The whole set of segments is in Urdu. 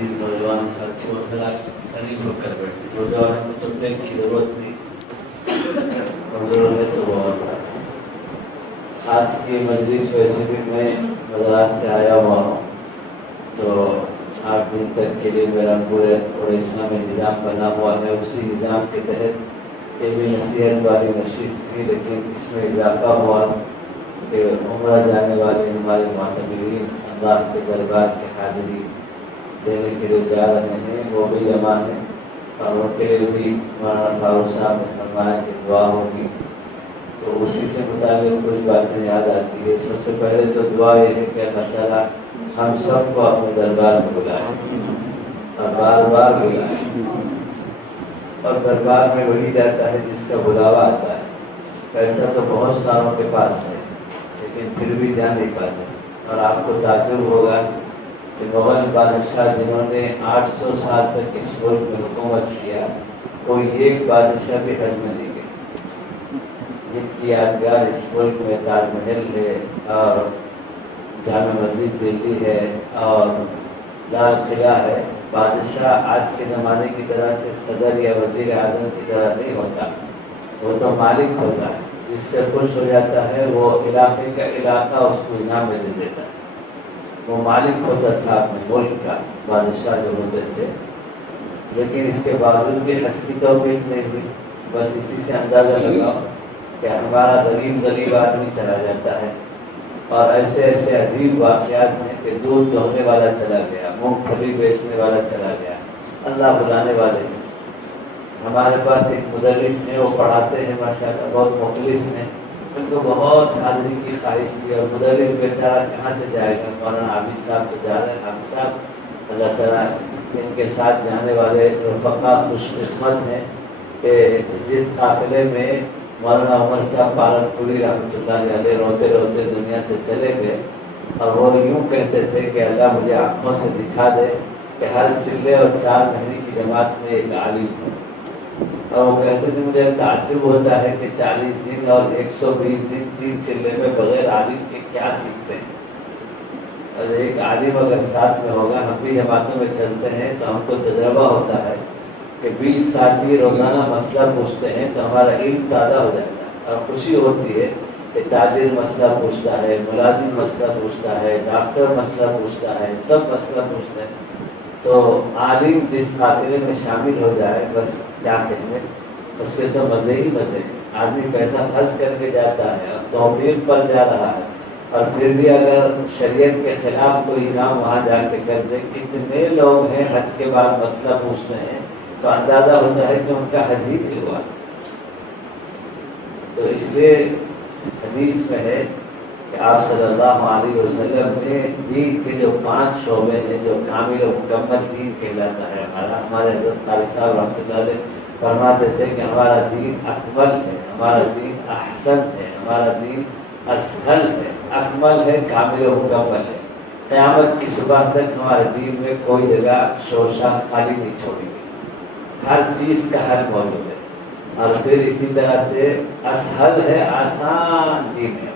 عزیز نوجوان ساتھیوں قریب ہو کر بیٹھے، نوجوانوں کو تو بریک کی ضرورت نہیں، ضرورت تو بہت ہے۔ آج کی مجلس ویسے بھی میں مدراس سے آیا ہوا ہوں، تو 8 دن تک کے لیے میرا پورے اڑیسہ میں نظام بنا ہوا ہے۔ اسی نظام کے تحت یہ بھی نصیحت والی نشست تھی، لیکن اس میں اضافہ ہوا کہ عمرہ جانے والے ہمارے معتمرین اللہ کے دربار کے حاضری دینے کے لیے جا رہے ہیں، وہ بھی جمع ہیں، اور ان کے لیے بھی مولانا فاروق صاحب نے فرمایا کہ دعا ہوگی، تو اسی سے متعلق کچھ باتیں یاد آتی ہے۔ سب سے پہلے تو دعا یہ ہے کہ اللہ تعالیٰ ہم سب کو اپنے دربار میں بلائے اور بار بار بلائے، اور دربار میں وہی جاتا ہے جس کا بلاوا آتا ہے۔ پیسہ تو بہت ساروں کے پاس ہے، لیکن پھر بھی جا نہیں پاتے، اور آپ کو تعجب ہوگا کہ مغل بادشاہ جنہوں نے 800 سال تک اس ملک میں حکومت کیا، کوئی ایک بادشاہ بھی حج میں نہیں گئے۔ جن کی یادگار اس ملک میں تاج محل ہے، اور جامع مسجد دلی ہے، اور لال قلعہ ہے۔ بادشاہ آج کے زمانے کی طرح سے صدر یا وزیر اعظم کی طرح نہیں ہوتا، وہ تو مالک ہوتا ہے، جس سے خوش ہو جاتا ہے وہ علاقے کا علاقہ اس کو انعام میں دے دیتا ہے۔ وہ مالک ہوتا تھا اپنے ملک کا، بادشاہ جو ہوتے تھے، لیکن اس کے باوجود بھی حج کی توفیق نہیں ہوئی۔ بس اسی سے اندازہ لگاؤ کہ ہمارا غریب آدمی چلا جاتا ہے، اور ایسے ایسے عجیب واقعات ہیں کہ دودھ دھونے والا چلا گیا، مونگ پھلی بیچنے والا چلا گیا، اللہ بلانے والے ہیں۔ ہمارے پاس ایک مدرس ہیں، وہ پڑھاتے ہیں ماشاءاللہ، بہت مخلص ہیں، ان کو بہت حاضری کی خواہش تھی، اور مدرس بیچارہ کہاں سے جائے گا؟ مولانا عابد صاحب سے جا رہے ہیں۔ عابد صاحب اللہ تعالیٰ ان کے ساتھ جانے والے رفقا خوش قسمت ہیں کہ جس قافلے میں مولانا عمر صاحب پالن پوری رحمۃ اللہ علیہ روتے روتے دنیا سے چلے گئے، اور وہ یوں کہتے تھے کہ اللہ مجھے آنکھوں سے دکھا دے کہ ہر چلے اور 4 مہینے کی جماعت میں ایک عالم ہے۔ اور وہ کہتے تھے مجھے تعجب ہوتا ہے کہ 40 دن اور 120 دن 3 چلے میں بغیر عالم کے کیا سیکھتے ہیں۔ اور ایک عالم اگر ساتھ میں ہوگا، ہم بھی جماعتوں میں چلتے ہیں تو ہم کو تجربہ ہوتا ہے کہ 20 ساتھی روزانہ مسئلہ پوچھتے ہیں تو ہمارا علم تازہ ہو جاتا ہے، اور خوشی ہوتی ہے کہ تاجر مسئلہ پوچھتا ہے، ملازم مسئلہ پوچھتا ہے، ڈاکٹر مسئلہ پوچھتا ہے، سب مسئلہ پوچھتے ہیں۔ تو عالم جس قافلے میں شامل ہو جائے، بس کیا کہنے، اس کے تو مزے ہی مزے ہیں۔ آدمی پیسہ خرچ کر کے جاتا ہے اور توفیق پر جا رہا ہے، اور پھر بھی اگر شریعت کے خلاف کوئی کام وہاں جا کے کر دے۔ کتنے لوگ ہیں حج کے بعد مسئلہ پوچھتے ہیں تو اندازہ ہوتا ہے کہ ان کا حج ہی نہیں ہوا۔ تو اس لیے حدیث میں ہے کہ آپ صلی اللہ علیہ وسلم نے دین کے جو 5 شعبے ہیں، جو کامل و مکمل دین کہلاتا ہے ہمارے حضرت قاری صاحب رحمۃ اللہ علیہ فرماتے تھے کہ ہمارا دین اکمل ہے، ہمارا دین احسن ہے، ہمارا دین اسہل ہے، اکمل ہے، کامل و مکمل ہے۔ قیامت کی صبح تک ہمارے دین میں کوئی جگہ شوشہ خالی نہیں چھوڑی گئی، ہر چیز کا حل موجود ہے۔ اور پھر اسی طرح سے اسہل ہے، آسان دین ہے۔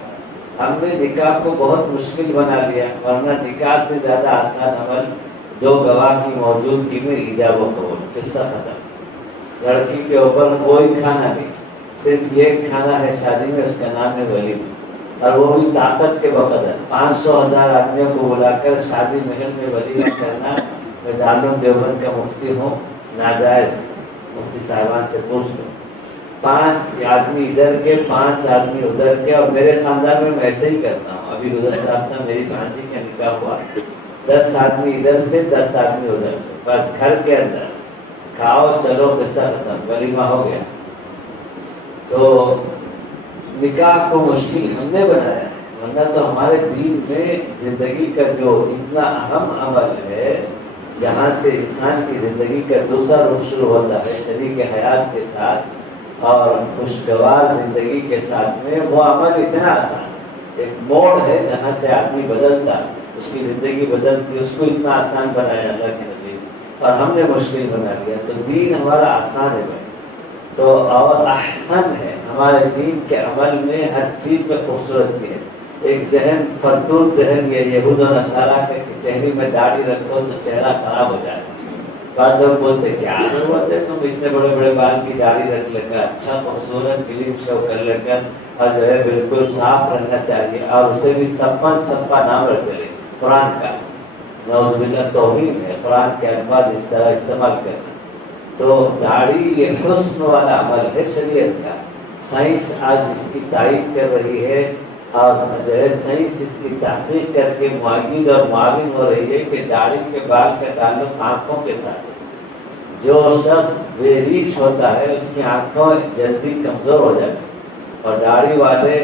ہم نے نکاح کو بہت مشکل بنا لیا، ورنہ نکاح سے زیادہ آسان عمل 2 گواہ کی موجودگی میں ایجاب و قبول، قصہ ختم۔ لڑکی کے اوپر کوئی کھانا نہیں، صرف ایک کھانا ہے شادی میں، اس کا نام ہے ولیمہ، اور وہ بھی طاقت کے بقدر 500,000 آدمیوں کو بلا کر شادی محل میں ولیمہ کرنا۔ میں دارالعلوم دیوبند کا مفتی ہوں، ناجائز، مفتی صاحبان سے پوچھ لو۔ 5 آدمی ادھر کے، 5 آدمی ادھر کے، اور میرے خاندان میں ایسے ہی کرتا ہوں۔ ابھی گزشتہ ہفتہ میری بھانجی کا نکاح ہوا، 10 آدمی ادھر سے، 10 آدمی ادھر سے، بس گھر کے اندر کھاؤ چلو، قصہ ختم، ولیمہ ہو گیا۔ تو نکاح کو مشکل ہم نے بنایا ہے، ورنہ تو ہمارے دین میں زندگی کا جو اتنا اہم عمل ہے، جہاں سے انسان کی زندگی کا دوسرا رخ شروع ہوتا ہے شریک حیات کے ساتھ اور خوشگوار زندگی کے ساتھ میں، وہ عمل اتنا آسان ہے۔ ایک موڑ ہے جہاں سے آدمی بدلتا، اس کی زندگی بدلتی، اس کو اتنا آسان بنایا اللہ کے نبی، اور ہم نے مشکل بنا لیا۔ تو دین ہمارا آسان ہے بھائی، تو اور احسن ہے۔ ہمارے دین کے عمل میں ہر چیز میں خوبصورتی ہے۔ ایک ذہن فردود ذہن یہ یہود و نصارہ کے چہرے میں داڑھی رکھو تو چہرہ خراب ہو جائے. بعض لوگ بولتے کیا ضرورت ہے تم اتنے بڑے بڑے بال کی داڑھی رکھ لے کر, اچھا خوبصورت کلین شو کر لے کر, اور جو ہے بالکل صاف رہنا چاہیے, اور اسے بھی سپا نام رکھ لے قرآن کا. نعوذ باللہ توہین ہے قرآن کے الفاظ اس طرح استعمال کرنا. تو داڑھی یہ حسن والا عمل ہے شریعت کا. سائنس آج اس کی تائید کر رہی ہے, اور جو ہے سائنس اس کی تحقیق کر کے معید اور معاون ہو رہی ہے کہ داڑھی کے بال کا تعلق آنکھوں کے ساتھ ہے. جو شخص بے ریش ہوتا ہے اس کی آنکھوں جلدی کمزور ہو جاتی ہیں, اور داڑھی والے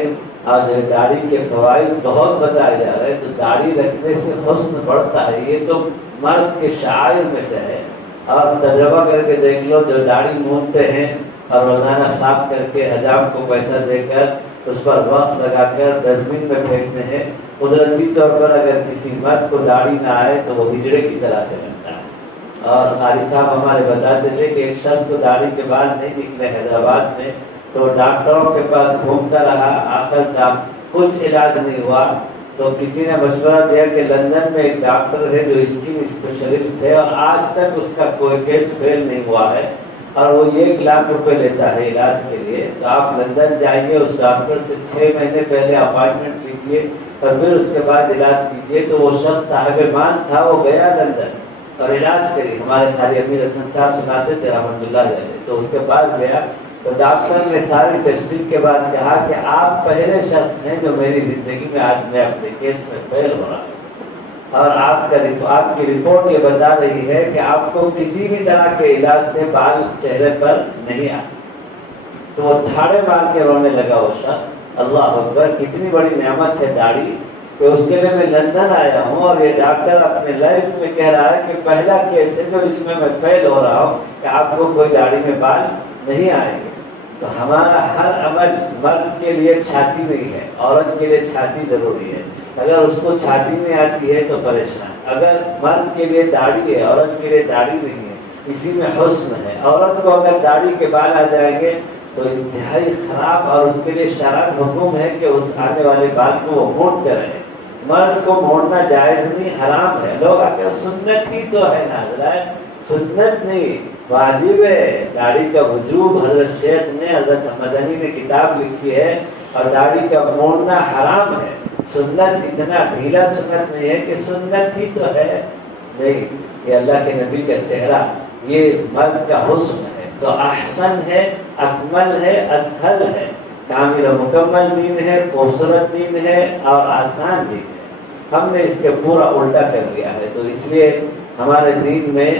اور جو داڑھی کے فوائد بہت بتائے جا رہے ہیں. تو داڑھی رکھنے سے حسن بڑھتا ہے, یہ تو مرد کے شعائر میں سے ہے. اور تجربہ کر کے دیکھ لو, جو داڑھی مونتے ہیں اور روزانہ صاف کر کے حجام کو پیسہ دے کر اس پر وقت لگا کر ڈسٹبن میں پھینکتے ہیں, قدرتی طور پر اگر کسی مرد کو داڑھی نہ آئے تو وہ ہجڑے کی طرح سے لگتا ہے. اور قاری صاحب ہمارے بتاتے تھے کہ ایک شخص کو داڑھی کے بال نہیں نکلے حیدرآباد میں, تو ڈاکٹروں کے پاس گھومتا رہا, آخر کچھ علاج نہیں ہوا. تو کسی نے مشورہ دیا کہ لندن میں ایک ڈاکٹر ہے جو اسکن اسپیشلسٹ ہے, اور آج تک اس کا کوئی کیس فیل نہیں ہوا ہے, اور وہ 1 لاکھ روپے لیتا ہے علاج کے لیے. تو آپ لندن جائیے, اس ڈاکٹر سے 6 مہینے پہلے اپائنٹمنٹ لیجیے, اور پھر اس کے بعد علاج کیجیے. تو وہ شخص صاحب مان تھا, وہ گیا لندن اور علاج کری. ہمارے قاری امیر حسن صاحب سناتے تھے رحمۃ اللہ علیہ. تو اس کے پاس گیا تو ڈاکٹر نے ساری ٹیسٹنگ کے بعد کہا کہ آپ پہلے شخص ہیں جو میری زندگی میں آج میں اپنے کیس میں فیل ہو رہا ہوں, اور آپ کی رپورٹ یہ بتا رہی ہے کہ آپ کو کسی بھی طرح کے علاج سے بال چہرے پر نہیں آئے. تو وہ دھاڑے مار کے رونے لگا وہ شخص. اللہ اکبر, کتنی بڑی نعمت ہے داڑھی, کہ اس کے لیے میں لندن آیا ہوں, اور یہ ڈاکٹر اپنے لائف میں کہہ رہا ہے کہ پہلا کیس ہے جو اس میں فیل ہو رہا ہوں کہ آپ کو کوئی داڑھی میں بال نہیں آئیں گے. تو ہمارا ہر عمل مرد کے لیے چھاتی نہیں ہے, عورت کے لیے چھاتی ضروری ہے. اگر اس کو چھاتی میں آتی ہے تو پریشان. اگر مرد کے لیے داڑھی ہے, عورت کے لیے داڑھی نہیں ہے, اسی میں حسن ہے. عورت کو اگر داڑھی کے بال آ جائیں گے تو انتہائی خراب, اور اس کے لیے شرعاً حکم ہے کہ اس آنے والے بال کو وہ موڑتے رہے. مرد کو موڑنا جائز نہیں, حرام ہے. لوگ آتے ہیں سنت ہی تو ہے نا حضرات, سنت نہیں واجب ہے. داڑھی کا وجوب حضرت شیخ نے, حضرت مدنی نے کتاب لکھی ہے, اور داڑھی کا موڑنا حرام ہے. سنت اتنا ڈھیلا سنت نہیں ہے کہ سنت ہی تو ہے, نہیں. یہ اللہ کے نبی کا چہرہ, یہ مرد کا حسن ہے. تو احسن ہے, اکمل ہے, اسہل ہے, کامل و مکمل دین ہے, خوبصورت دین ہے, اور آسان دین ہے. ہم نے اس کے پورا الٹا کر لیا ہے. تو اس لیے ہمارے دین میں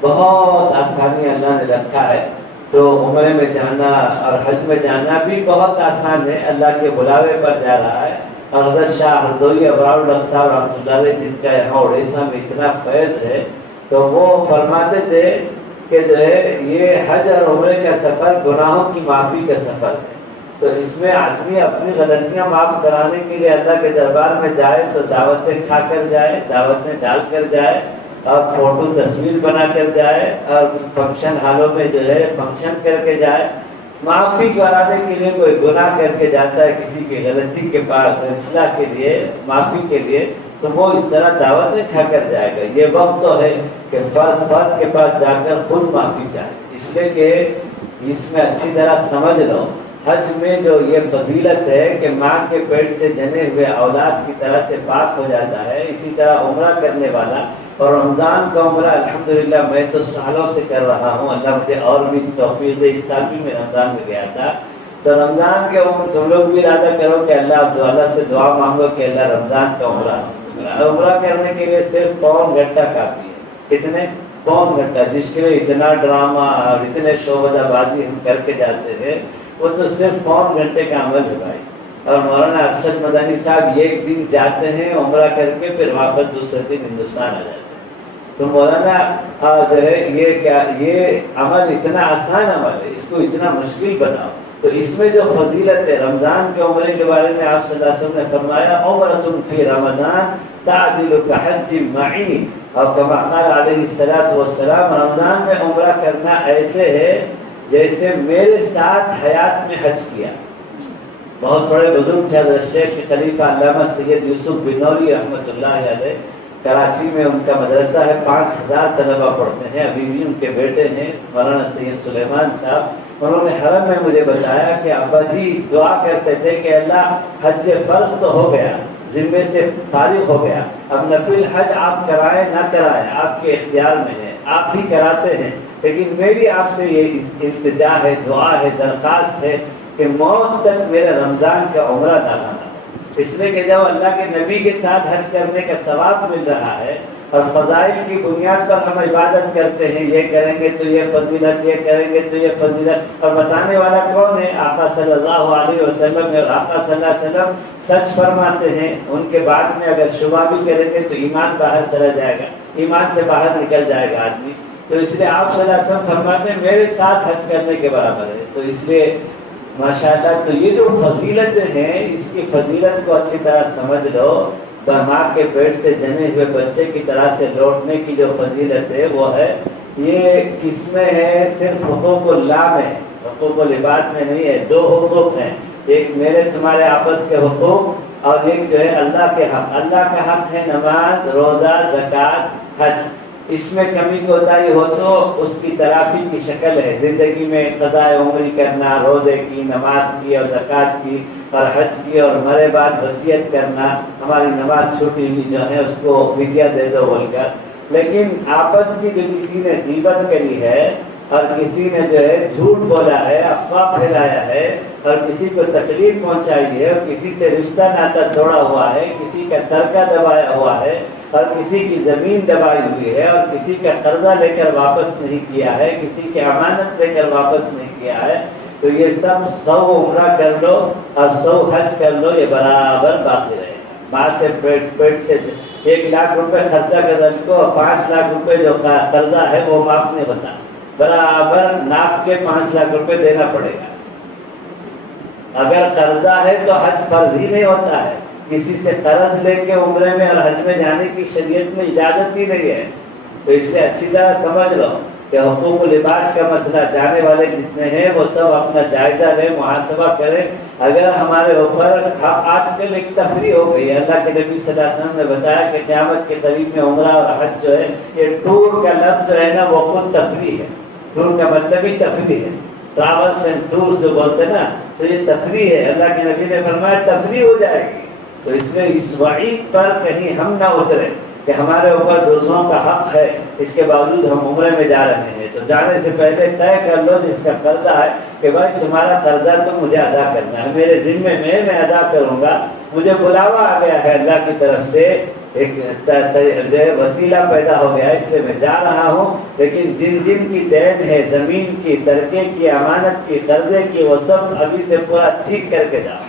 بہت آسانی اللہ نے رکھا ہے. تو عمرے میں جانا اور حج میں جانا بھی بہت آسان ہے, اللہ کے بلاوے پر جا رہا ہے. اور حضرت شاہ ہردوئی ابرار الحق صاحب رحمۃ اللہ علیہ, جن کا یہاں اڑیسہ میں اتنا فیض ہے, تو وہ فرماتے تھے کہ جو ہے یہ حج اور عمرے کا سفر گناہوں کی معافی کا سفر ہے. تو اس میں آدمی اپنی غلطیاں معاف کرانے کے لیے اللہ کے دربار میں جائے تو دعوتیں کھا کر جائے, دعوتیں ڈال کر جائے, اور فوٹو تصویر بنا کر جائے, اور فنکشن ہالوں میں جو ہے فنکشن کر کے جائے. معافی کرانے کے لیے کوئی گناہ کر کے جاتا ہے کسی کی غلطی کے پاس اصلاح کے لیے, معافی کے لیے, تو وہ اس طرح دعوتیں کھا کر جائے گا. یہ وقت تو ہے کہ فرد کے پاس جا کر خود معافی چاہے. اس لیے کہ اس میں اچھی طرح سمجھ لو, حج میں جو یہ فضیلت ہے کہ ماں کے پیٹ سے جنے ہوئے اولاد کی طرح سے پاک ہو جاتا ہے, اسی طرح عمرہ کرنے والا. اور رمضان کا عمرہ الحمدللہ میں تو سالوں سے کر رہا ہوں, اللہ مجھے اور بھی توفیق دے. اس سال بھی میں رمضان میں گیا تھا. تو رمضان کے عمر تم لوگ بھی ارادہ کرو کہ اللہ سے دعا مانگو کہ اللہ رمضان کا عمرہ کرنے کے لیے صرف 1 گھنٹہ کافی ہے. کتنے 1 گھنٹہ, جس کے لیے اتنا ڈرامہ اور اتنے شعبہ بازی ہم کر کے جاتے ہیں, وہ تو صرف 1 گھنٹے کا عمل ہے بھائی. اور مولانا ارشد مدنی صاحب ایک دن جاتے ہیں عمرہ کر کے, پھر واپس دوسرے دن ہندوستان آ جاتے ہیں. تو مولانا جو ہے یہ عمل اتنا آسان عمل ہے, اس کو اتنا مشکل بناؤ. تو اس میں جو فضیلت ہے, رمضان کے عمرے کے بارے میں آپ صلی اللہ علیہ وسلم نے فرمایا عمرۃ فی رمضان تعدل کحج معی, اور کما قال علیہ الصلوۃ والسلام, رمضان میں عمرہ کرنا ایسے ہے جیسے میرے ساتھ حیات میں حج کیا. بہت بڑے بزرگ تھے حضرت شیخ خلیفہ علامہ سید یوسف بن نوری رحمۃ اللہ علیہ، کراچی میں ان کا مدرسہ ہے، 5000 طلبہ پڑھتے ہیں، ابھی بھی ان کے بیٹے ہیں مولانا سید سلیمان صاحب، انہوں نے حرم میں مجھے بتایا کہ ابا جی دعا کرتے تھے کہ اللہ حج فرض تو ہو گیا، ذمے سے فارغ ہو گیا، اب نفل حج آپ کرائیں نہ کرائیں آپ کے اختیار میں ہے، آپ بھی کراتے ہیں، لیکن میری آپ سے یہ التجا ہے، دعا ہے، درخواست ہے کہ موت تک میرے رمضان کا عمرہ نہ لانا، اس لیے کہ جب اللہ کے نبی کے ساتھ حج کرنے کا ثواب مل رہا ہے اور فضائل کی بنیاد پر ہم عبادت کرتے ہیں، یہ کریں گے تو یہ فضیلت، یہ کریں گے تو یہ فضیلت، اور بتانے والا کون ہے؟ آقا صلی اللہ علیہ وسلم ہے، اور آقا صلی اللہ علیہ وسلم سچ فرماتے ہیں، ان کے بعد میں اگر شبہ بھی کریں گے تو ایمان باہر چلا جائے گا، ایمان سے باہر نکل جائے گا آدمی، تو اس لیے آپ صلی اللہ علیہ وسلم فرماتے ہیں میرے ساتھ حج کرنے کے برابر ہے، تو اس لیے ماشاءاللہ تو یہ جو فضیلتیں ہیں اس کی فضیلت کو اچھی طرح سمجھ لو، ماں کے پیٹ سے جنے ہوئے بچے کی طرح سے لوٹنے کی جو فضیلت ہے وہ ہے، یہ کس میں ہے؟ صرف حقوق اللہ میں، حقوق العباد میں نہیں ہے، 2 حقوق ہیں، ایک میرے تمہارے آپس کے حقوق اور ایک جو ہے اللہ کے حق، اللہ کا حق ہے نماز، روزہ، زکوٰۃ، حج، اس میں کمی کوتاہی ہو تو اس کی تلافی کی شکل ہے، زندگی میں قضاء عمری کرنا، روزے کی، نماز کی اور زکوٰۃ کی اور حج کی، اور مرے بعد وصیت کرنا، ہماری نماز چھوٹی ہوئی جو ہے اس کو فدیہ دے دو بول کر، لیکن آپس کی جو کسی نے غیبت کری ہے اور کسی نے جو ہے جھوٹ بولا ہے، افواہ پھیلایا ہے اور کسی کو تکلیف پہنچائی ہے اور کسی سے رشتہ ناتا توڑا ہوا ہے، کسی کا ترکہ دبایا ہوا ہے اور کسی کی زمین دبائی ہوئی ہے اور کسی کا قرضہ لے کر واپس نہیں کیا ہے، کسی کی امانت لے کر واپس نہیں کیا ہے، تو یہ سب 100 عمرہ کر لو اور 100 حج کر لو، یہ برابر باقی رہے گا۔ ماں سے پیٹ سے 1 لاکھ روپے خرچہ کر کو 5 لاکھ روپے جو قرضہ ہے وہ معاف نہیں ہوتا، برابر ناپ کے 5 لاکھ روپے دینا پڑے گا۔ اگر قرضہ ہے تو حج فرض ہی نہیں ہوتا ہے، کسی سے قرض لے کے عمرے میں اور حج میں جانے کی شریعت میں اجازت ہی نہیں ہے، تو اس لیے اچھی طرح سمجھ لو کہ حقوق العباد کا مسئلہ جانے والے جتنے ہیں وہ سب اپنا جائزہ لیں، محاسبہ کریں۔ اگر ہمارے اوپر آج کل ایک تفریح ہو گئی ہے، اللہ کے نبی صلی اللہ علیہ وسلم نے بتایا کہ قیامت کے قریب میں عمرہ اور حج جو ہے، یہ ٹور کا لفظ جو ہے نا وہ خود تفریح ہے، ٹور کا مطلب ہی تفریح ہے، ٹریولس اینڈ ٹورز جو بولتے ہیں نا، تو یہ تفریح ہے، اللہ کے نبی نے فرمایا تفریح ہو جائے گی، تو اس لیے اس وعید پر کہیں ہم نہ اتریں کہ ہمارے اوپر دوسروں کا حق ہے، اس کے باوجود ہم عمرے میں جا رہے ہیں، تو جانے سے پہلے طے کر لو جس کا قرضہ ہے کہ بھائی تمہارا قرضہ تو مجھے ادا کرنا ہے، میرے ذمے میں ادا کروں گا، مجھے بلاوا آ گیا ہے اللہ کی طرف سے، ایک وسیلہ پیدا ہو گیا، اس لیے میں جا رہا ہوں، لیکن جن جن کی دین ہے، زمین کی، ترکے کی، امانت کی، قرضے کی، وہ سب ابھی سے پورا ٹھیک کر کے جاؤ۔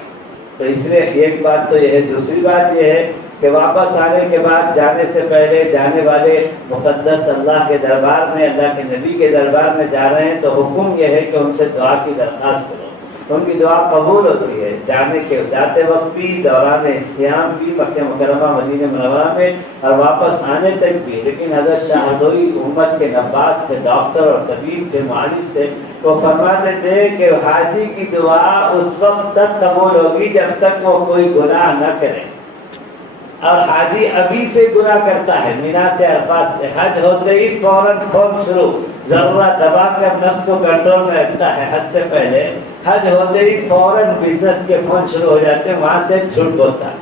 تو اس لیے ایک بات تو یہ ہے، دوسری بات یہ ہے کہ واپس آنے کے بعد جانے سے پہلے جانے والے مقدس اللہ کے دربار میں، اللہ کے نبی کے دربار میں جا رہے ہیں تو حکم یہ ہے کہ ان سے دعا کی درخواست کرو، ان کی دعا قبول ہوتی ہے، جاتے وقت بھی، دوران قیام بھی، مکہ مکرمہ مدینہ منورہ میں، اور واپس آنے تک بھی۔ لیکن حضرت شاہ ہردوئی امت کے نباس تھے، ڈاکٹر اور طبیب تھے، معالج تھے، وہ فرماتے تھے کہ حاجی کی دعا اس وقت تک قبول ہوگی جب تک وہ کوئی گناہ نہ کرے، اور حاجی ابھی سے گناہ کرتا ہے، مینا سے عرفات سے، حج ہوتے ہی فوراً فون شروع، ضرورت دبا کر نفس کو کنٹرول میں رکھتا ہے، حج سے پہلے، حج ہوتے ہی فوراً بزنس کے فون شروع ہو جاتے ہیں، وہاں سے جھوٹ بولتا ہے،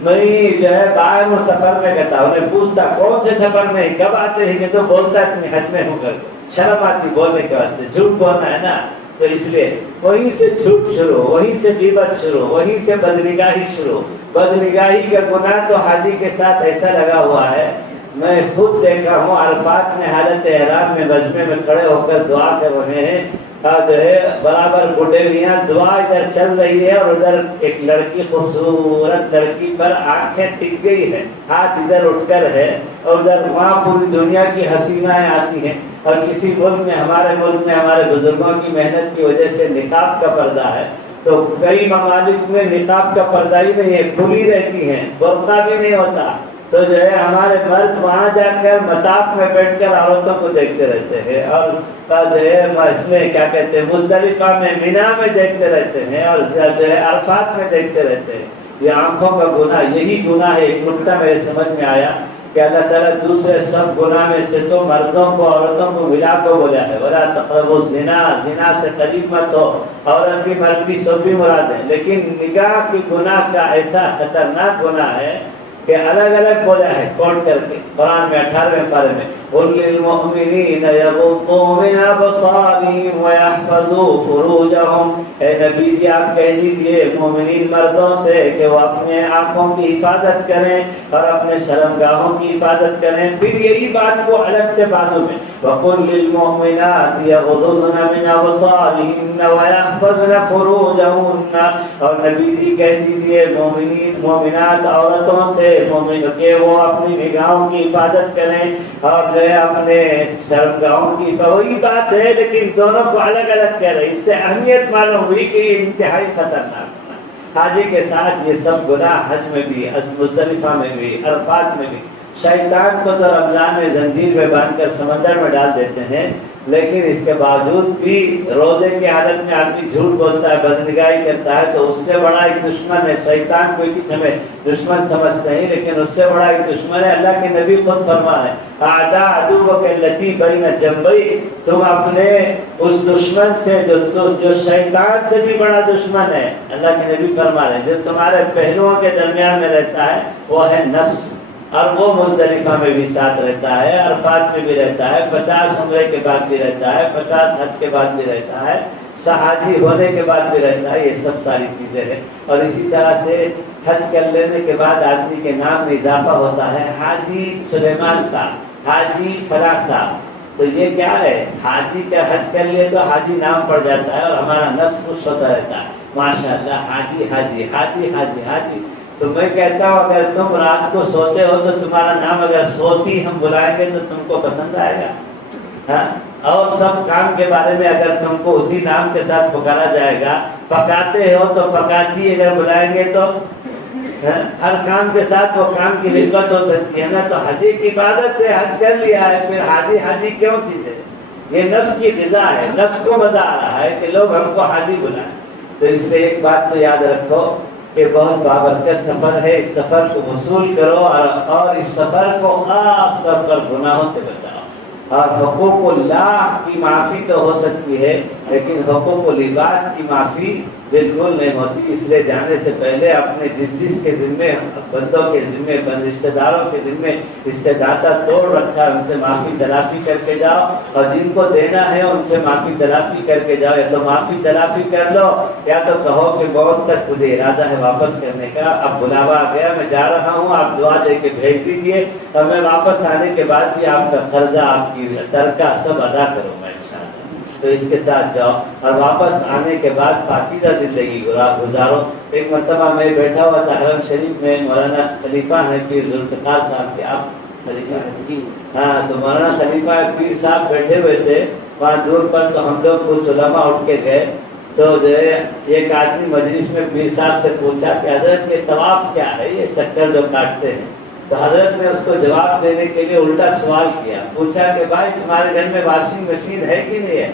میں جو ہے باہر وہ سفر میں کرتا، انہیں پوچھتا کون سے سفر میں، کب آتے ہیں، کہ تو بولتا ہے کہ حج میں ہوں کر، شرم آتی بولنے کے واسطے، جھوٹ بولنا ہے نا، تو اس لیے وہیں سے جھوٹ شروع، وہیں سے غیبت شروع، وہیں سے بدنگاہی شروع۔ بدنگاہی کا گناہ تو حاجی کے ساتھ ایسا لگا ہوا ہے، میں خود دیکھا ہوں، عرفات میں حالت احرام میں مجمع میں کھڑے ہو کر دعا کر رہے ہیں، اور جو ہے برابر گڈیریاں دعا ادھر چل رہی ہے اور ادھر ایک لڑکی، خوبصورت لڑکی پر آنکھیں ٹک گئی ہے، ہاتھ ادھر اٹھ کر ہے، اور ادھر وہاں پوری دنیا کی حسینائیں آتی ہیں، اور کسی ملک میں، ہمارے ملک میں ہمارے بزرگوں کی محنت کی وجہ سے نقاب کا پردہ ہے، تو کئی ممالک میں نقاب کا پردہ ہی نہیں ہے، کھلی رہتی ہیں، برقع بھی نہیں ہوتا، تو جو ہے ہمارے مرد وہاں جا کر مطاف میں بیٹھ کر عورتوں کو دیکھتے رہتے ہیں، اور جو ہے اس میں کیا کہتے ہیں مزدلفہ میں مینا میں دیکھتے رہتے ہیں، اور جو ہے عرفات میں دیکھتے رہتے ہیں۔ یہ آنکھوں کا گناہ، یہی گناہ ہے۔ ایک نکتہ میرے سمجھ میں آیا کہ اللہ تعالیٰ دوسرے سب گناہ میں سے تو مردوں کو عورتوں کو ملا کو بولا ہے، وَلَا تَقْرَبُوا الزِّنَا، زنا سے قریب مت ہو، عورت بھی مرد بھی سب بھی مراد ہیں۔ لیکن نگاہ کی گناہ کا ایسا خطرناک گناہ ہے کہ الگ الگ بولا ہے کوٹ کر کے قرآن میں 18ویں پارے میں، قُل لِّلْمُؤْمِنِينَ يَغُضُّوا مِنْ أَبْصَارِهِمْ وَيَحْفَظُوا فُرُوجَهُمْ۔ اے نبی جی آپ کہہ دیجئے مومنین مردوں سے کہ وہ اپنے آنکھوں کی حفاظت کریں اور اپنے شرمگاہوں کی حفاظت کریں۔ پھر یہی بات کو الگ سے باتوں میں وَقُل لِّلْمُؤْمِنَاتِ يَغُضُضْنَ مِنْ أَبْصَارِهِنَّ وَيَحْفَظْنَ فُرُوجَهُنَّ، اور نبی جی کہہ دیجئے مومنین مومنات عورتوں سے کہ وہ اپنی نگاہوں کی حفاظت کریں اور جو ہے اپنے شرمگاہوں کی، وہی بات ہے لیکن دونوں کو الگ الگ کہہ رہے۔ اس سے اہمیت معلوم ہوئی کہ یہ انتہائی خطرناک گناہ۔ حاجی کے ساتھ یہ سب گناہ حج میں بھی، مزدلفہ میں بھی، عرفات میں بھی۔ شیطان کو تو رمضان میں زنجیر میں باندھ کر سمندر میں ڈال دیتے ہیں، لیکن اس کے باوجود بھی روزے کی حالت میں آدمی جھوٹ بولتا ہے، بدنگاہی کرتا ہے، تو اس سے بڑا ایک دشمن ہے شیطان، کوئی کچھ ہمیں دشمن سمجھتے ہیں لیکن اس سے بڑا ایک دشمن ہے۔ اللہ کے نبی خود فرما رہے ہیں اعداء عدوک الذی بین جنبیک، تم اپنے اس دشمن سے جو شیطان سے بھی بڑا دشمن ہے، اللہ کے نبی فرما رہے ہیں جو تمہارے پہلوؤں کے درمیان میں رہتا ہے وہ ہے نفس، اور وہ مزدلفہ میں بھی ساتھ رہتا ہے، عرفات میں بھی رہتا ہے، 50 عمرے کے بعد بھی رہتا ہے، 50 حج کے بعد بھی رہتا ہے، صحابی ہونے کے بعد بھی رہتا ہے۔ یہ سب ساری چیزیں ہیں، اور اسی طرح سے حج کر لینے کے بعد آدمی کے نام میں اضافہ ہوتا ہے، حاجی سلیمان صاحب، حاجی فلاں صاحب۔ تو یہ کیا ہے، حاجی کا حج کر لے تو حاجی نام پڑ جاتا ہے اور ہمارا نفس خوش ہوتا رہتا ہے، ماشاءاللہ حاجی حاجی حاجی حاجی حاجی۔ تو میں کہتا ہوں اگر تم رات کو سوتے ہو تو تمہارا نام اگر سوتی ہم بلائیں گے تو تم کو پسند آئے گا، ہاں؟ اور سب کام کے بارے میں اگر تم کو اسی نام کے ساتھ پکارا جائے گا، پکاتے ہو تو پکاتی اگر بلائیں گے تو ہر کام کے ساتھ وہ کام کی نسبت ہو سکتی ہے نا۔ تو حجی کی عبادت ہے، حج کر لیا ہے، پھر حاجی حاجی کیوں چیز ہے؟ یہ نفس کی غذا ہے، نفس کو مزہ آ رہا ہے کہ لوگ ہم کو حاجی بلائیں۔ تو اس لیے ایک بات تو یاد رکھو کہ بہت بابرکت سفر ہے، اس سفر کو وصول کرو اور اس سفر کو خاص طور پر گناہوں سے بچاؤ۔ اور حقوق اللہ کی معافی تو ہو سکتی ہے لیکن حقوق العباد کی معافی بالکل نہیں ہوتی۔ اس لیے جانے سے پہلے اپنے جس کے ذمے بندوں کے ذمے رشتہ داروں کے ذمے استداتا توڑ رکھا ہے ان سے معافی تلافی کر کے جاؤ، اور جن کو دینا ہے ان سے معافی تلافی کر کے جاؤ۔ یا تو معافی تلافی کر لو یا تو کہو کہ بہت تک مجھے ارادہ ہے واپس کرنے کا، اب بلاوا آ گیا میں جا رہا ہوں، آپ دعا دے کے بھیج دیجیے اور میں واپس آنے کے بعد بھی آپ کا قرضہ آپ کی ترکہ سب ادا کروں گا انشاءاللہ۔ تو اس کے ساتھ جاؤ اور واپس آنے کے بعد پاکیزہ زندگی گزارو۔ ایک مرتبہ میں بیٹھا ہوا تھا حرم شریف میں، مولانا خلیفہ ہیں پیر ذوالفقار صاحب کے، آپ خلیفہ ہیں؟ ہاں، تو مولانا خلیفہ پیر صاحب بیٹھے ہوئے تھے وہاں دور پر، تو ہم لوگ کچھ علماء اٹھ کے گئے، تو جو ہے ایک آدمی مجلس میں پیر صاحب سے پوچھا کہ حضرت یہ طواف کیا ہے، یہ چکر جو کاٹتے ہیں؟ تو حضرت نے اس کو جواب دینے کے لیے الٹا سوال کیا، پوچھا کہ بھائی تمہارے گھر میں واشنگ مشین ہے کہ نہیں ہے؟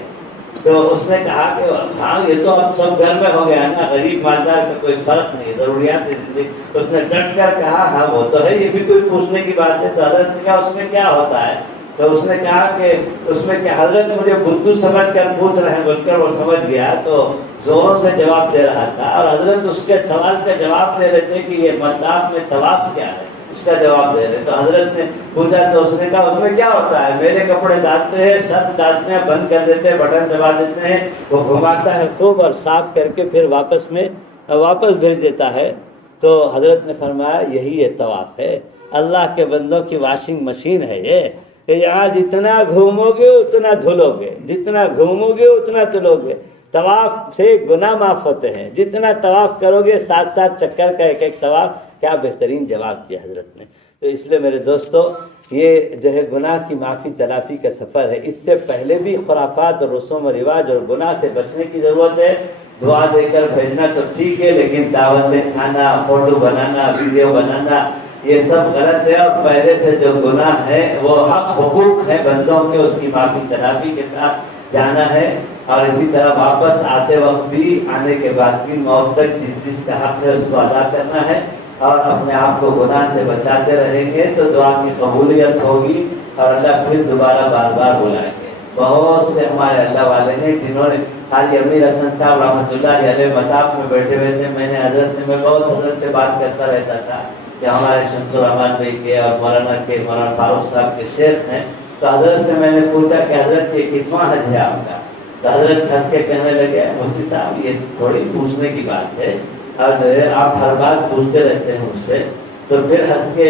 تو اس نے کہا کہ ہاں یہ تو اب سب گھر میں ہو گیا نا، غریب مالدار کا کوئی فرق نہیں، ضروریات زندگی۔ اس نے ڈٹ کر کہا ہاں وہ تو ہے، یہ بھی کوئی پوچھنے کی بات ہے؟ تو حضرت نے کہا اس میں کیا ہوتا ہے؟ تو اس نے کہا کہ اس میں کیا، حضرت مجھے بدھو سمجھ کر پوچھ رہے ہیں بول کر وہ سمجھ گیا تو زوروں سے جواب دے رہا تھا، اور حضرت اس کے سوال کا جواب دے رہے تھے کہ یہ مطاف میں طواف کیا ہے، اس کا جواب دے رہے۔ تو حضرت نے پوچھا تو اس نے کہا اس میں کیا ہوتا ہے؟ میرے کپڑے ڈالتے ہیں، سب ڈالتے ہیں، بند کر دیتے ہیں، بٹن دبا دیتے ہیں، وہ گھماتا ہے خوب اور صاف کر کے پھر واپس بھیج دیتا ہے۔ تو حضرت نے فرمایا یہی یہ طواف ہے، اللہ کے بندوں کی واشنگ مشین ہے یہ، کہ یہاں جتنا گھومو گے اتنا دھلو گے، جتنا گھومو گے اتنا دھلو گے۔ طواف سے گناہ معاف ہوتے ہیں، جتنا طواف کرو گے، ساتھ ساتھ چکر کا ایک ایک طواف۔ کیا بہترین جواب دیا حضرت نے۔ تو اس لیے میرے دوستو یہ جو ہے گناہ کی معافی تلافی کا سفر ہے، اس سے پہلے بھی خرافات اور رسوم و رواج اور گناہ سے بچنے کی ضرورت ہے۔ دعا دے کر بھیجنا تو ٹھیک ہے، لیکن دعوتیں کھانا، فوٹو بنانا، ویڈیو بنانا، یہ سب غلط ہے، اور پہلے سے جو گناہ ہے وہ حق حقوق ہے بندوں کے، اس کی معافی تلافی کے ساتھ جانا ہے، اور اسی طرح واپس آتے وقت بھی، آنے کے بعد بھی موت تک جس جس کا حق ہے اس کو ادا کرنا ہے، اور اپنے آپ کو گناہ سے بچاتے رہیں گے تو دعا کی قبولیت ہوگی، اور اللہ پھر دوبارہ بار بار بلائیں گے۔ بہت سے ہمارے اللہ والے ہیں جنہوں نے، حاجی امیر حسن صاحب رحمۃ اللہ علیہ مطاف میں بیٹھے ہوئے تھے، میں نے بہت حضرت سے بات کرتا رہتا تھا کہ ہمارے شمس الرحمان بھائی کے اور مولانا فاروق صاحب کے شیخ ہیں، تو حضرت سے میں نے پوچھا کہ حضرت یہ کتواں حج ہے آپ کا؟ تو حضرت ہنس کے کہنے لگے مفتی صاحب یہ تھوڑی پوچھنے کی بات ہے، اور جو ہے آپ ہر بات پوچھتے رہتے ہیں مجھ سے، تو پھر ہنس کے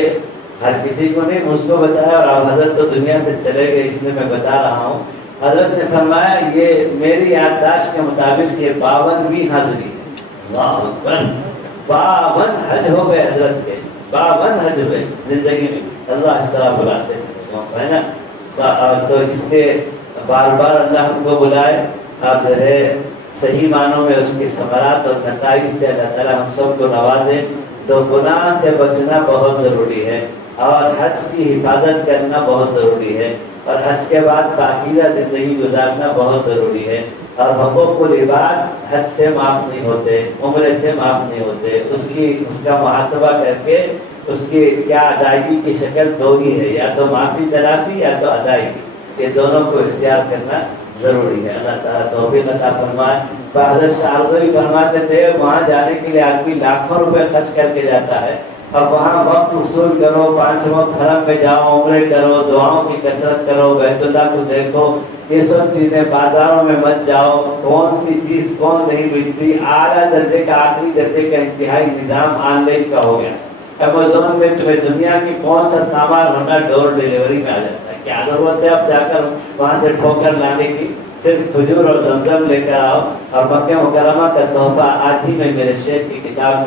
ہر کسی کو نہیں مجھ کو بتایا، اور حضرت تو دنیا سے چلے گئے اس لیے میں بتا رہا ہوں۔ حضرت نے فرمایا یہ میری یادداشت کے مطابق یہ 52ویں حج ہے۔ اللہ اکبر، 52 حج ہو گئے حضرت کے، 52 حج ہوئے زندگی میں، اللہ اس طرح بلاتے ہیں نا، تو اس کے بار بار اللہ ہم کو بلائے، اور جو ہے صحیح معنوں میں اس کے ثمرات اور نتائج سے اللہ تعالیٰ ہم سب کو نوازے۔ تو گناہ سے بچنا بہت ضروری ہے، اور حج کی حفاظت کرنا بہت ضروری ہے، اور حج کے بعد پاکیزہ زندگی گزارنا بہت ضروری ہے، اور حقوق العباد حج سے معاف نہیں ہوتے، عمرے سے معاف نہیں ہوتے، اس کا محاسبہ کر کے اس کی کیا ادائیگی کی شکل دو ہی ہے، یا تو معافی تلافی یا تو ادائیگی، یہ دونوں کو اختیار کرنا ضروری ہے۔ اللہ تعالیٰ توفیق عطا فرمائے۔ حضرت شاہزادی فرماتے تھے وہاں جانے کے لیے آدمی لاکھوں روپے خرچ کر کے جاتا ہے، اب وہاں وقت وصول کرو، 5 وقت حرم میں جاؤ، عمرے کرو، دعاؤں کی کثرت کرو، بیت اللہ کو دیکھو، یہ سب چیزیں، بازاروں میں مت جاؤ، کون سی چیز کون نہیں ملتی، اعلیٰ درجے کا آخری درجے کا انتہائی نظام آن لائن کا ہو گیا۔ امیزون میں تمہیں دنیا کی کون سا سامان ہونا ڈور ڈیلیوری میں آ جاتا ہے، کیا ضرورت ہے اب جا کر وہاں سے ٹھوکر لانے کی، صرف کھجور اور زمزم لے کر آؤ۔ اور مکہ مکرمہ کا تحفہ آج ہی میں میرے شیخ کی کتاب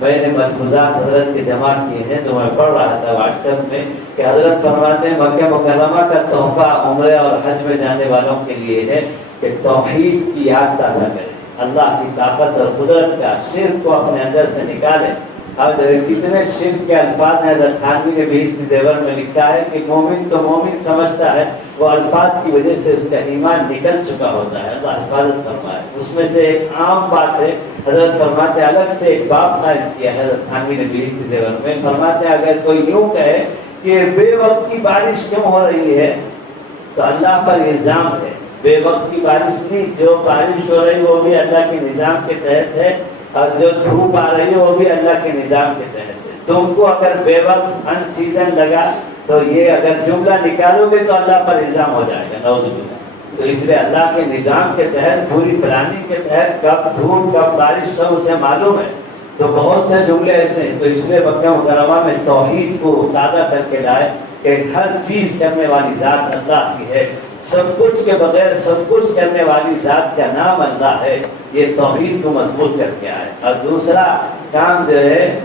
میں نے ملفوظات حضرت کے جمع کیے ہیں، تو میں پڑھ رہا تھا واٹس ایپ میں کہ حضرت فرماتے ہیں مکہ مکرمہ کا تحفہ عمرے اور حج میں جانے والوں کے لیے ہے کہ توحید کی یاد تازہ کریں، اللہ کی طاقت اور قدرت کا، شرک کو اپنے اندر سے نکالیں۔ اور کتنے شرک کے الفاظ ہیں، حضرت تھانوی نے بہشتی زیور میں لکھا ہے کہ مومن تو مومن سمجھتا ہے، وہ الفاظ کی وجہ سے اس کا ایمان نکل چکا ہوتا ہے، اللہ حفاظت فرمائے۔ اس میں سے ایک عام بات ہے، حضرت فرماتے ہیں الگ سے ایک باب قائم کیا ہے حضرت تھانوی نے بہشتی زیور میں، فرماتے ہیں اگر کوئی یوں کہے کہ بے وقت کی بارش کیوں ہو رہی ہے تو اللہ پر الزام ہے، بے وقت کی بارش نہیں، جو بارش ہو رہی وہ بھی اللہ کے نظام کے تحت ہے، اور جو دھوپ آ رہی ہے وہ بھی اللہ کے نظام کے تحت ہے۔ تم کو اگر بے وقت ان سیزن لگا تو یہ اگر جملہ نکالو گے تو اللہ پر الزام ہو جائے گا، نعوذ باللہ۔ تو اس لیے اللہ کے نظام کے تحت، پوری پلاننگ کے تحت کب دھوپ کب بارش سب اسے معلوم ہے، تو بہت سے جملے ایسے ہیں۔ تو اس لیے مکہ مکرمہ میں توحید کو تازہ کر کے لائے کہ ہر چیز کرنے والی ذات اللہ کی ہے، سب کچھ کے بغیر سب کچھ کرنے والی ذات کا نام اللہ ہے، یہ توحید کو مضبوط کر کے آئے۔ اور دوسرا کام جو ہے،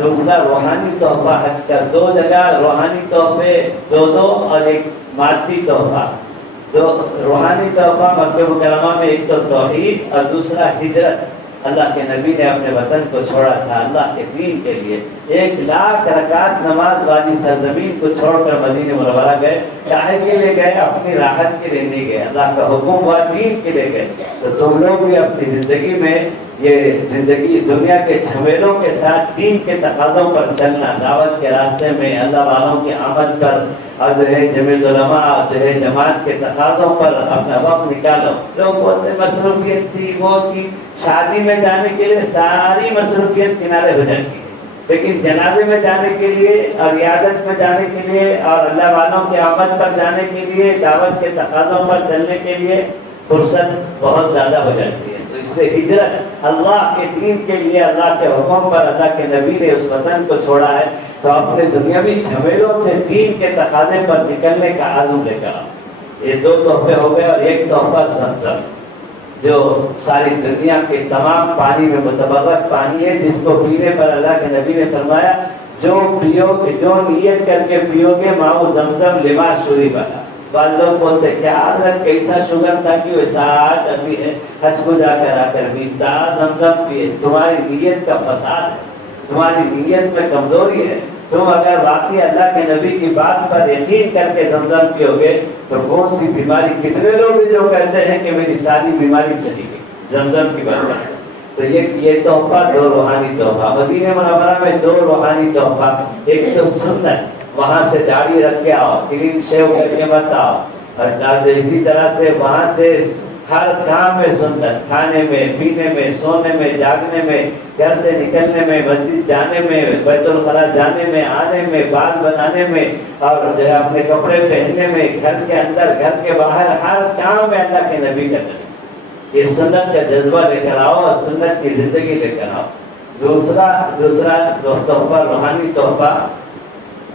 دوسرا روحانی تحفہ حج کا، 2 جگہ روحانی تحفے دو اور ایک مادی تحفہ۔ تو روحانی تحفہ مکہ مکرمہ میں ایک تو توحید اور دوسرا ہجرت، اللہ کے نبی نے اپنے وطن کو چھوڑا تھا اللہ کے دین کے لیے، 1 لاکھ رکعت نماز والی سرزمین کو چھوڑ کر مدینہ منورہ گئے، کاہے کے لیے گئے؟ اپنی راحت کے لیے نہیں گئے، اللہ کا حکم ہوا دین کے لیے گئے۔ تو تم لوگ بھی اپنی زندگی میں یہ زندگی دنیا کے جھمیلوں کے ساتھ دین کے تقاضوں پر چلنا، دعوت کے راستے میں اللہ والوں کی آمد پر، اور جو ہے جمعیت علماء جو ہے جماعت کے تقاضوں پر اپنا وقت نکالو۔ لوگ بولتے مصروفیت تھی، وہ تھی، شادی میں جانے کے لیے ساری مصروفیت کنارے ہو جاتی ہے، لیکن جنازے میں جانے کے لیے اور عیادت میں جانے کے لیے اور اللہ والوں کی آمد پر جانے کے لیے، دعوت کے تقاضوں پر چلنے کے لیے فرصت بہت زیادہ ہو جاتی ہے۔ تو اس لیے ہجرت اللہ کے دین کے لیے، اللہ کے حکم پر، اللہ کے نبی نے اس وطن کو چھوڑا ہے، تو اپنے دنیاوی جھمیلوں سے دین کے تقاضے پر نکلنے کا عزم لے کر آؤ۔ یہ 2 تحفے ہو گئے، اور ایک تحفہ زمزم جو ساری دنیا کے تمام پانی میں متبرک پانی ہے، جس کو پینے پر اللہ کے نبی نے فرمایا جو پیو گے، جو نیت کر کے پیو گے، ماؤ زمزم لما شرب لہ۔ بعض لوگ بولتے کیا حضرت کیسا شوگر تھا کہ ویسا آج ابھی ہے، حج کو جا کر آ کر پیتا زمزم پیے۔ تمہاری نیت کا فساد ہے، تمہاری نیت میں کمزوری ہے، تم اگر واقعی اللہ کے نبی کی بات پر یقین کر کے زمزم پیو گے تو کون سی بیماری، کتنے لوگ جو کہتے ہیں کہ میری ساری بیماری چلی گئی زمزم کی برکت سے۔ تو یہ تحفہ دو روحانی تحفہ، مدینہ منورہ میں دو روحانی تحفہ، ایک تو سنت، وہاں سے داڑھی رکھ کے آؤ، کلین شیو کر کے مت آؤ، اور اسی طرح سے وہاں سے ہر کام میں سنت، کھانے میں، پینے میں، سونے میں، جاگنے میں، گھر سے نکلنے میں، مسجد جانے میں، بیت الخلاء جانے میں، آنے میں، بال بنانے میں، اور جو ہے اپنے کپڑے پہننے میں، گھر کے اندر، گھر کے باہر، ہر کام میں اللہ کے نبی کا کریں۔ یہ سنت کا جذبہ لے کر آؤ اور سنت کی زندگی لے کر آؤ۔ دوسرا تحفہ، روحانی تحفہ،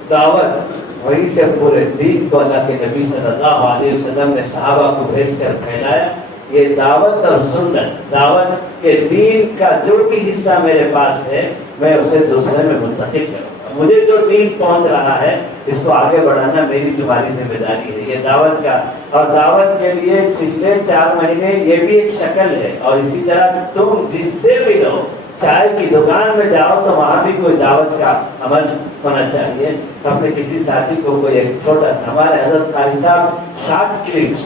دعوت، وہیں سے پورے دین کو اللہ کے نبی صلی اللہ علیہ وسلم نے صحابہ کو بھیج کر پھیلایا۔ یہ دعوت اور سنت، دعوت کے دین کا جو بھی حصہ میرے پاس ہے میں اسے دوسرے میں منتقل کروں گا۔ مجھے جو دین پہنچ رہا ہے اس کو آگے بڑھانا میری تمہاری ذمہ داری ہے۔ یہ دعوت کا، اور دعوت کے لیے پچھلے 4 مہینے یہ بھی ایک شکل ہے، اور اسی طرح تم جس سے بھی لو، چائے کی دکان میں جاؤ تو وہاں بھی کوئی دعوت کا عمل ہونا چاہیے۔ اپنے کسی ساتھی کو کوئی ایک چھوٹا سا، ہمارے حضرت قاری صاحب شارٹ کلپس،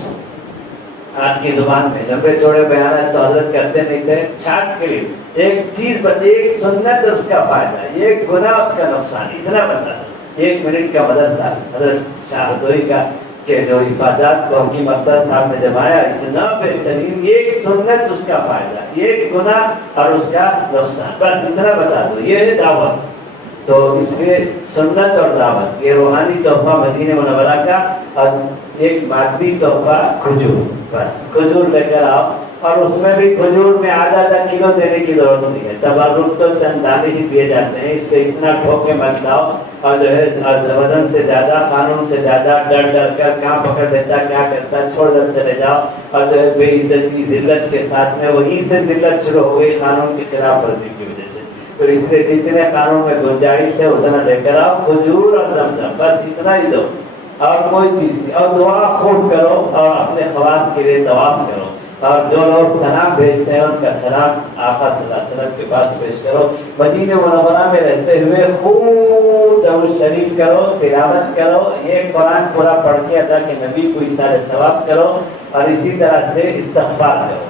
آج کی زبان میں لمبے چوڑے بیانات تو حضرت کرتے نہیں تھے، شارٹ کلپ، ایک چیز بتا، ایک سنت اس کا فائدہ، ایک گناہ اس کا نقصان، اتنا بتا دو۔ 1 منٹ کا مدرسہ حضرت شاہ ہردوئی کا کہ جو افادات کو حکیم اختر صاحب نے جمایا، اتنا بہترین، ایک سنت اس کا فائدہ، ایک گناہ اور اس کا نقصان، بس اتنا بتا دو، یہ ہے دعوت۔ تو اس لیے سنت اور دعوت، یہ روحانی تحفہ مدینہ منورہ کا، اور ایک مادی تحفہ کھجور، بس کھجور لے کر آؤ، اور اس میں بھی کھجور میں آدھا کلو دینے کی ضرورت نہیں ہے، تبرک تو چند دانے ہی دیے جاتے ہیں، اس لیے اتنا ٹھوکے مت لاؤ، اور جو ہے وزن سے زیادہ، قانون سے زیادہ، ڈر کر کہاں پکڑ لیتا کیا کرتا، چھوڑ کر چلے جاؤ، اور جو ہے بے عزتی ذلت کے ساتھ میں، وہیں سے ذلت شروع ہو گئی قانون کی خلاف ورزی کی وجہ سے۔ تو اس لیے جتنے قانون میں گنجائش ہے اتنا لے کر آؤ، کھجور اور زمزم، بس اتنا ہی دو، اور کوئی چیز نہیں، اور دعا خوب کرو، اور اپنے خواص کے لیے طواف کرو، اور جو لوگ سلام بھیجتے ہیں ان کا سلام آقا صلی اللہ علیہ وسلم کے پاس پیش کرو۔ مدینہ منورہ میں رہتے ہوئے خوب درود شریف کرو، تلاوت کرو، یہ قرآن پورا پڑھ کے اللہ کے نبی کو اِیصال ثواب کرو، اور اسی طرح سے استغفار کرو۔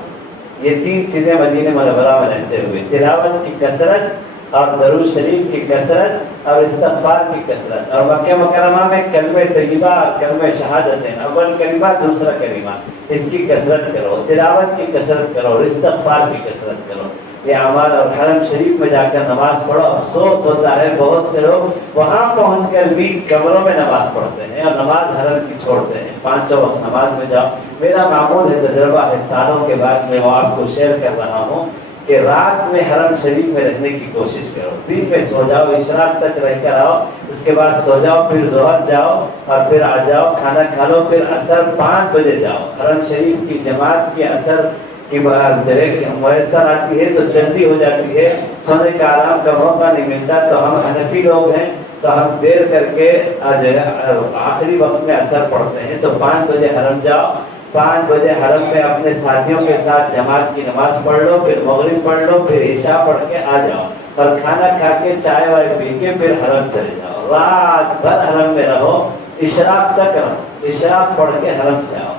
یہ 3 چیزیں مدینہ منورہ میں رہتے ہوئے، تلاوت کی کثرت، اور درود شریف کی کثرت، اور استغفار کی کثرت، اور مکہ مکرمہ میں کلمہ طیبہ اور کلمہ شہادتین، اول کلمہ دوسرا کلمہ، اس کی کثرت کرو، تلاوت کی کثرت کرو، اور استغفار کی کثرت کرو۔ یہ اعمال، اور حرم شریف میں جا کر نماز پڑھو۔ افسوس ہوتا ہے بہت سے لوگ وہاں پہنچ کر بھی کمروں میں نماز پڑھتے ہیں اور نماز حرم کی چھوڑتے ہیں۔ 5 وقت نماز میں جاؤ۔ میرا معمول ہے، تجربہ ہے، سالوں کے بعد میں وہ آپ کو شیئر کر رہا ہوں کہ رات میں حرم شریف میں رہنے کی کوشش کرو، دن میں سو جاؤ، اشراق تک رہ کر آؤ، اس کے بعد سو جاؤ، پھر ظہر جاؤ، اور پھر آ جاؤ، کھانا کھا لو، پھر عصر 5 بجے جاؤ۔ حرم شریف کی جماعت کی عصر کی میسر آتی ہے تو جلدی ہو جاتی ہے، سونے کا آرام کا موقع نہیں ملتا، تو ہم حنفی لوگ ہیں تو ہم دیر کر کے آخری وقت میں عصر پڑھتے ہیں، تو 5 بجے حرم جاؤ، 5 بجے حرم میں اپنے ساتھیوں کے ساتھ جماعت کی نماز پڑھ لو، پھر مغرب پڑھ لو، پھر عشاء پڑھ کے آ جاؤ، اور کھانا کھا کے چائے وائے پی کے پھر حرم چلے جاؤ، رات بھر حرم میں رہو، اشراق تک رہو، اشراق پڑھ کے حرم سے آؤ۔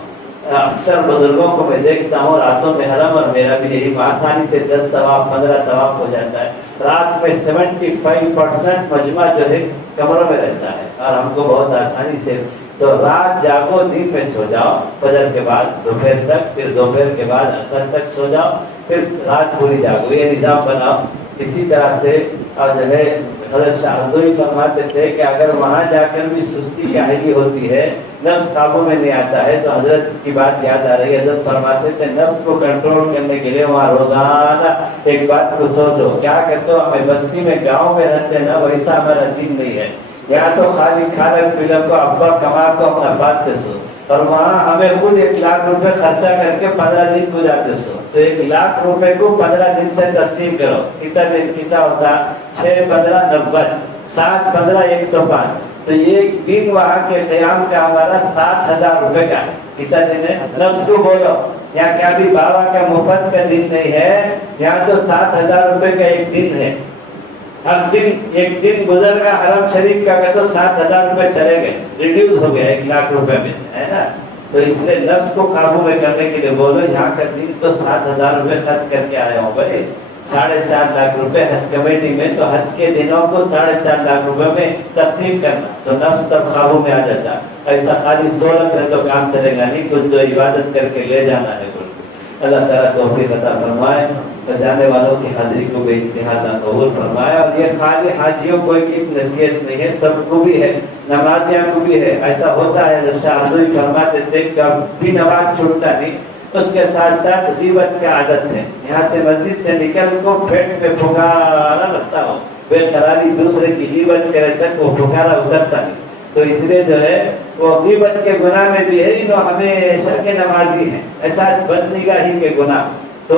اکثر بزرگوں کو میں دیکھتا ہوں راتوں میں حرم، اور میرا بھی یہی، آسانی سے 10 طواف 15 طواف ہو جاتا ہے۔ رات میں 75% مجمع جو ہے کمروں میں رہتا ہے، اور ہم کو بہت آسانی سے، تو رات جاگو، دن میں سو جاؤ، فجر کے بعد دوپہر تک، پھر دوپہر کے بعد عصر تک سو جاؤ، پھر رات پوری جاگو، یہ نظام بناؤ۔ اسی طرح سے، اور جو ہے حضرت شاہ ہردوئی فرماتے تھے کہ اگر وہاں جا کر بھی سستی کاہلی ہوتی ہے، نفس قابو میں نہیں آتا ہے، تو حضرت کی بات یاد آ رہی ہے، حضرت فرماتے تھے نفس کو کنٹرول کرنے کے لیے وہاں روزانہ ایک بات کو سوچو، کیا کرتے ہو، ہمیں بستی میں گاؤں میں رہتے ہیں نا، ویسا ہمارا دین نہیں ہے، یا تو خالی کھانا پینا کو ابا کما کو اپنا بات کے سو، اور وہاں ہمیں خود 1 لاکھ روپے خرچہ کر کے 15 دن گزارتے سو، تو 1 لاکھ روپے کو 15 دن سے تقسیم کرو، کتنا دن کتنا ہوتا، 6 15 90، 7 15 105، تو ایک دن وہاں کے قیام کا ہمارا 7,000 روپے کا ہے۔ کتنا دن ہے؟ نفس کو بولو، یہاں کیا بھی بابا کا مفت کا دن نہیں ہے، یہاں تو 7,000 روپے کا ایک دن ہے۔ ہر دن ایک دن گزر گیا حرم شریف کا تو 7,000 روپے چلے گئے، ریڈیوس ہو گیا 1,00,000 روپے میں سے، ہے نا؟ تو اس لیے نفس کو قابو میں کرنے کے لیے بولو یہاں کا دن تو 7,000 روپے خرچ کر کے آئے ہوں بھائی، 4.5 لاکھ روپے حج کمیٹی میں، تو حج کے دنوں کو 4.5 لاکھ روپے میں تقسیم کرنا تو نفس تب قابو میں آ جاتا۔ ایسا خالی 100 رکھ رہے تو کام چلے گا نہیں، کچھ تو عبادت کر کے لے جانا ہے۔ اللہ تعالیٰ توفیق عطا فرمائے، جانے والوں کی حاضری کو بے انتہا قبول فرمایا۔ اور یہ خالی حاجیوں کو کی نصیحت نہیں ہے، سب کو بھی ہے، نمازیاں کو بھی ہے۔ ایسا ہوتا ہے جیسے عرضی فرماتے تھے کبھی نماز چھوٹتا نہیں، اس کے ساتھ ساتھ غیبت کا عادت ہے، یہاں سے مسجد سے نکل کو پیٹ پہ پھکارا رکھتا ہو، بے قراری دوسرے کی غیبت کرے تک وہ پھکارا اترتا نہیں۔ تو اس لیے جو ہے وہ غیبت کے گناہ میں بھی ہے نو ہمیشہ کے نمازی ہیں، ایسا بدنگاہی کے گناہ۔ تو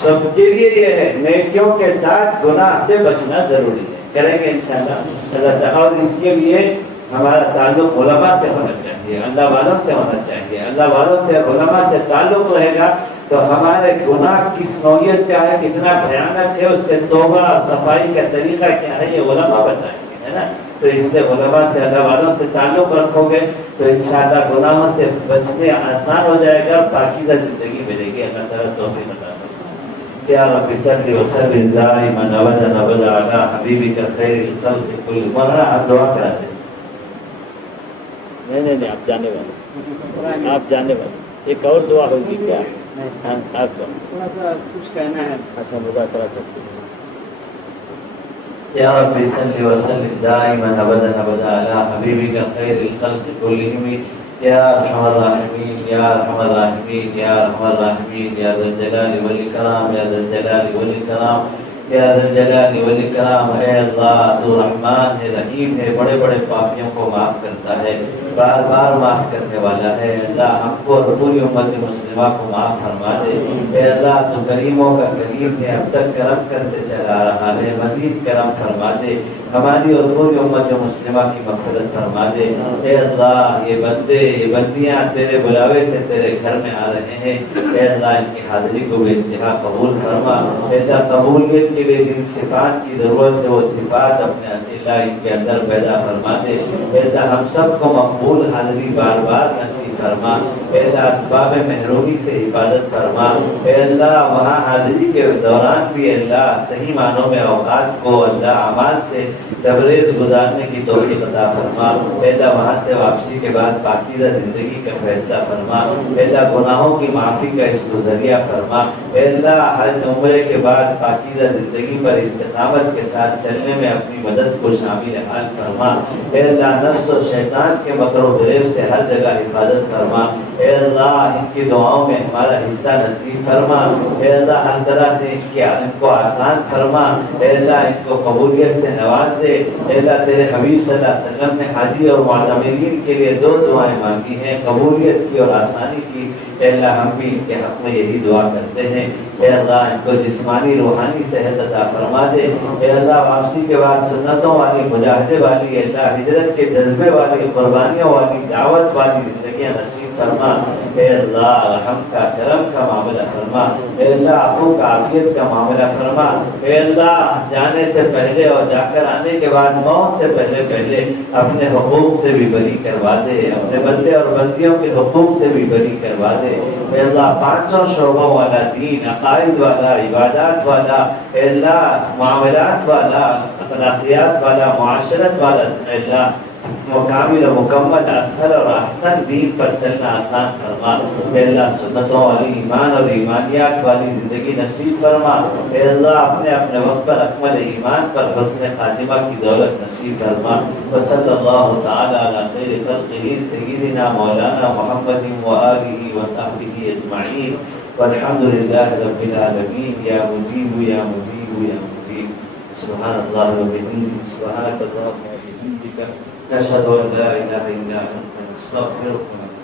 سب کے لیے یہ ہے نیکیوں کے ساتھ گناہ سے بچنا ضروری ہے، کریں گے انشاءاللہ اللہ تعالیٰ۔ اور اس کے لیے ہمارا تعلق علماء سے ہونا چاہیے، اللہ والوں سے ہونا چاہیے۔ اللہ والوں سے علماء سے تعلق رہے گا تو ہمارے گناہ کس نوعیت کا ہے، کتنا بھیانک ہے، اس سے توبہ اور صفائی کا طریقہ کیا ہے، یہ علماء بتائیں گے، ہے نا؟ تو اس لیے علماء سے اللہ والوں سے تعلق رکھو گے تو انشاءاللہ گناہوں سے بچنے آسان ہو جائے گا، پاکیزہ زندگی ملے گی۔ اللہ تعالیٰ توفیق عطا فرمائے۔ یا رب صلی وسلم دائما ابدا علی حبیبک خیر الخلق کلهم۔ مولانا آپ دعا کراتے ہیں؟ نہیں آپ جانے والے، آپ جانے والے، ایک اور دعا ہوگی کیا؟ آپ تھوڑا سا کچھ کہنا ہے۔ اچھا مذاکرہ کرتے ہیں۔ یا رب صلی وسلم دائما ابدا علی حبیبک خیر الخلق کلهم۔ یا ارحم الراحمین یا ارحم الراحمین یا ارحم الراحمین یا ذا الجلال والاکرام یا ذا الجلال والاکرام یا ذا الجلال والاکرام۔ اے اللہ تو رحمان ہے، رحیم ہے، بڑے بڑے پاپیوں کو معاف کرتا ہے، بار بار معاف کرنے والا ہے۔ اللہ ہم کو اور پوری امت مسلمہ کو معاف فرما دے۔ اے اللہ تو کریموں کا کریم ہے، اب تک کرم کرتے چلا رہا ہے، مزید کرم فرما دے، ہماری اور پوری امت مسلمہ کی مغفرت فرما دے۔ اے اللہ یہ بندے یہ بندیاں تیرے بلاوے سے تیرے گھر میں آ رہے ہیں، اے اللہ ان کی حاضری کو بے انتہا قبول فرما۔ اے اللہ قبولیت کے لیے جن صفات کی ضرورت ہے وہ صفات اپنے عطیہ ان کے اندر پیدا فرما دے۔ اے اللہ ہم سب کو مقبول حاضری بار بار نصیب فرما۔ اے اللہ اسباب محرومی سے حفاظت فرما۔ اے اللہ وہاں حاضری کے دوران بھی اللہ صحیح معنوں میں اوقات کو اللہ اعمال سے لبریز گزارنے کی توفیق عطا فرما۔ اے اللہ وہاں سے واپسی کے بعد پاکیزہ زندگی کا فیصلہ فرما۔ اے اللہ گناہوں کی معافی کا اس کو ذریعہ فرما۔ اے اللہ حج عمرے کے بعد پاکیزہ زندگی پر استقامت کے ساتھ چلنے میں اپنی مدد کو شامل حال فرما۔ اے اللہ نفس و شیطان کے مکر و فریب سے ہر جگہ حفاظت فرما۔ اے اللہ ان کی دعاؤں میں ہمارا حصہ نصیب فرما۔ اے اللہ ہر طرح سے ان کو آسان فرما۔ اے اللہ ان کو قبولیت سے نواز دے۔ اے اللہ تیرے حبیب صلی اللہ علیہ وسلم نے حاجی اور معتمرین کے لیے 2 دعائیں مانگی ہیں، قبولیت کی اور آسانی کی۔ اے اللہ ہم بھی ان کے حق میں یہی دعا کرتے ہیں۔ اے اللہ ان کو جسمانی روحانی صحت عطا فرما دے۔ اے اللہ واپسی کے بعد سنتوں والی، مجاہدے والی، اے اللہ ہجرت کے جذبے والی، قربانیوں والی، دعوت والی زندگیاں نصیب فرما۔ اے اللہ رحم کا کرم کا معاملہ فرما۔ اے اللہ عفو کا عافیت کا معاملہ فرما۔ اے اللہ جانے سے پہلے اور جا کر آنے کے بعد موت سے پہلے اپنے حقوق سے بھی بری کروا دے، اپنے بندے اور بندیوں کے حقوق سے بھی بری کروا دے۔ اے اللہ 5 شعبوں والا دین، عقائد والا، عبادات والا، اے اللہ معاملات والا، اخلاقیات والا، معاشرت والا، اے اللہ کامل و مکمل اصل اور احسن دین پر چلنا آسان فرما۔ اے اللہ سنتوں والی، ایمان اور ایمانیات والی زندگی نصیب فرما۔ اے اللہ اپنے وقت پر اکمل ایمان پر حسن خاتمہ کی دولت نصیب فرما۔ وصلی اللہ تعالی علی خیر خلقہ سیدنا مولانا محمد و آلہ و صحبہ اجمعین والحمد للہ رب العالمین۔ یا مجیب یا مجیب یا مجیب۔ سبحان اللہ و بحمدہ، سبحانک اللہم و بحمدک، نشهد أن لا إله إلا أنت، نستغفرك.